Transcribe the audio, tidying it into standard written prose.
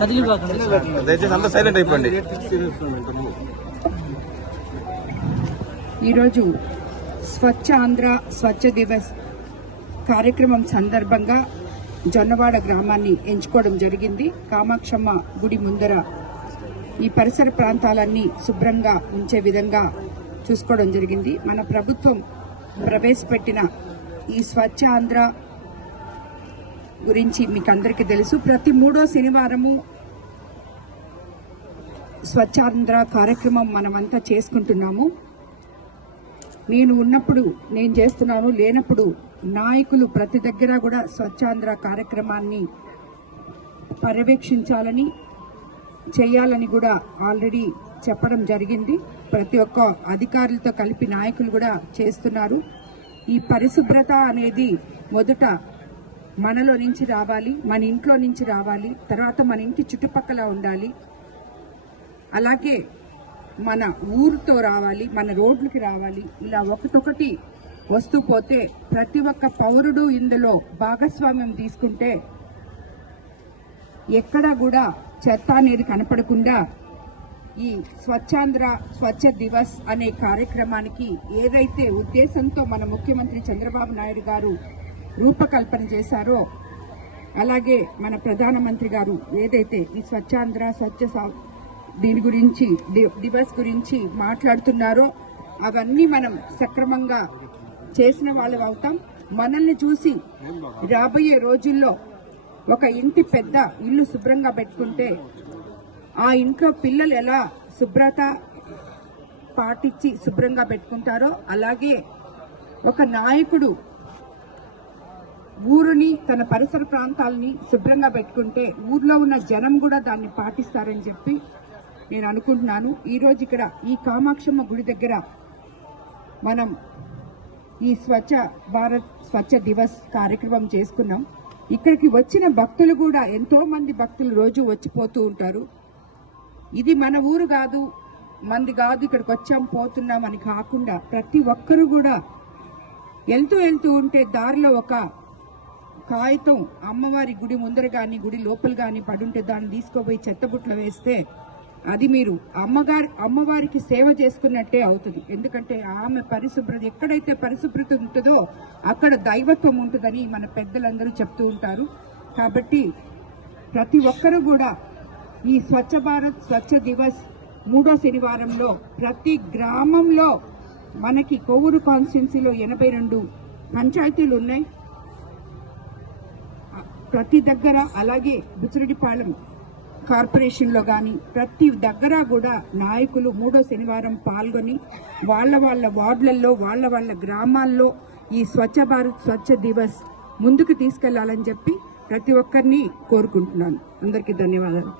దయచేసి అంతా సైలెంట్ అయిపోండి. ఈరోజు స్వచ్ఛ ఆంధ్ర స్వచ్ఛ దివస్ కార్యక్రమం సందర్భంగా జొన్నవాడ గ్రామాన్ని ఎంచుకోవడం జరిగింది. కామాక్షమ్మ గుడి ముందర ఈ పరిసర ప్రాంతాలన్నీ శుభ్రంగా ఉంచే విధంగా చూసుకోవడం జరిగింది. మన ప్రభుత్వం ప్రవేశపెట్టిన ఈ స్వచ్ఛ ఆంధ్ర గురించి మీకు అందరికీ తెలుసు. ప్రతి 3వ శనివారము స్వచ్ఛాంధ్ర కార్యక్రమం మనమంతా చేసుకుంటున్నాము. నేను ఉన్నప్పుడు నేను చేస్తున్నాను, లేనప్పుడు నాయకులు ప్రతి దగ్గర కూడా స్వచ్ఛాంధ్ర కార్యక్రమాన్ని పర్యవేక్షించాలని చేయాలని కూడా ఆల్రెడీ చెప్పడం జరిగింది. ప్రతి ఒక్క అధికారులతో కలిపి నాయకులు కూడా చేస్తున్నారు. ఈ పరిశుభ్రత అనేది మొదట మనలో నుంచి రావాలి, మన ఇంట్లో నుంచి రావాలి, తర్వాత మన ఇంటి చుట్టుపక్కల ఉండాలి, అలాగే మన ఊరితో రావాలి, మన రోడ్లకి రావాలి. ఇలా ఒకటొకటి వస్తూ పోతే ప్రతి ఒక్క పౌరుడు ఇందులో భాగస్వామ్యం తీసుకుంటే ఎక్కడా కూడా చెత్త అనేది కనపడకుండా ఈ స్వచ్ఛాంధ్ర స్వచ్ఛ దివస్ అనే కార్యక్రమానికి ఏదైతే ఉద్దేశంతో మన ముఖ్యమంత్రి చంద్రబాబు నాయుడు గారు రూపకల్పన చేశారో, అలాగే మన ప్రధానమంత్రి గారు ఏదైతే ఈ స్వచ్ఛాంధ్ర స్వచ్ఛ దీని గురించి దివస్ గురించి మాట్లాడుతున్నారో అవన్నీ మనం సక్రమంగా చేసిన వాళ్ళు అవుతాం. మనల్ని చూసి రాబోయే రోజుల్లో ఒక ఇంటి పెద్ద ఇల్లు శుభ్రంగా పెట్టుకుంటే ఆ ఇంట్లో పిల్లలు ఎలా శుభ్రత పాటించి శుభ్రంగా పెట్టుకుంటారో, అలాగే ఒక నాయకుడు ఊరుని తన పరిసర ప్రాంతాలని శుభ్రంగా పెట్టుకుంటే ఊర్లో ఉన్న జనం కూడా దాన్ని పాటిస్తారని చెప్పి నేను అనుకుంటున్నాను. ఈరోజు ఇక్కడ ఈ కామాక్షమ్మ గుడి దగ్గర మనం ఈ స్వచ్ఛ భారత్ స్వచ్ఛ దివస్ కార్యక్రమం చేసుకున్నాం. ఇక్కడికి వచ్చిన భక్తులు కూడా ఎంతో మంది భక్తులు రోజు వచ్చిపోతూ ఉంటారు. ఇది మన ఊరు కాదు, మంది కాదు, ఇక్కడికి వచ్చాం పోతున్నాం అని కాకుండా ప్రతి ఒక్కరూ కూడా వెళ్తూ ఉంటే దారిలో ఒక కాగితం అమ్మవారి గుడి ముందర కానీ గుడి లోపల కానీ పడుంటే దాన్ని తీసుకోపోయి చెత్తబుట్లో వేస్తే అది మీరు అమ్మవారికి సేవ చేసుకున్నట్టే అవుతుంది. ఎందుకంటే ఆమె పరిశుభ్రత, ఎక్కడైతే పరిశుభ్రత ఉంటుందో అక్కడ దైవత్వం ఉంటుందని మన పెద్దలందరూ చెప్తూ ఉంటారు. కాబట్టి ప్రతి ఒక్కరూ కూడా ఈ స్వచ్ఛ భారత్ స్వచ్ఛ దివస్ 3వ శనివారంలో ప్రతి గ్రామంలో, మనకి కొవ్వూరు కాన్స్టిట్యున్సీలో 82 పంచాయతీలు ఉన్నాయి ప్రతి దగ్గర, అలాగే బుచ్చిరెడ్డిపాళెం కార్పొరేషన్లో కానీ ప్రతి దగ్గర కూడా నాయకులు 3వ శనివారం పాల్గొని వాళ్ళ వార్డులలో వాళ్ళ గ్రామాల్లో ఈ స్వచ్ఛ భారత్ స్వచ్ఛ దివస్ ముందుకు తీసుకెళ్లాలని చెప్పి ప్రతి ఒక్కరిని కోరుకుంటున్నాను. అందరికీ ధన్యవాదాలు.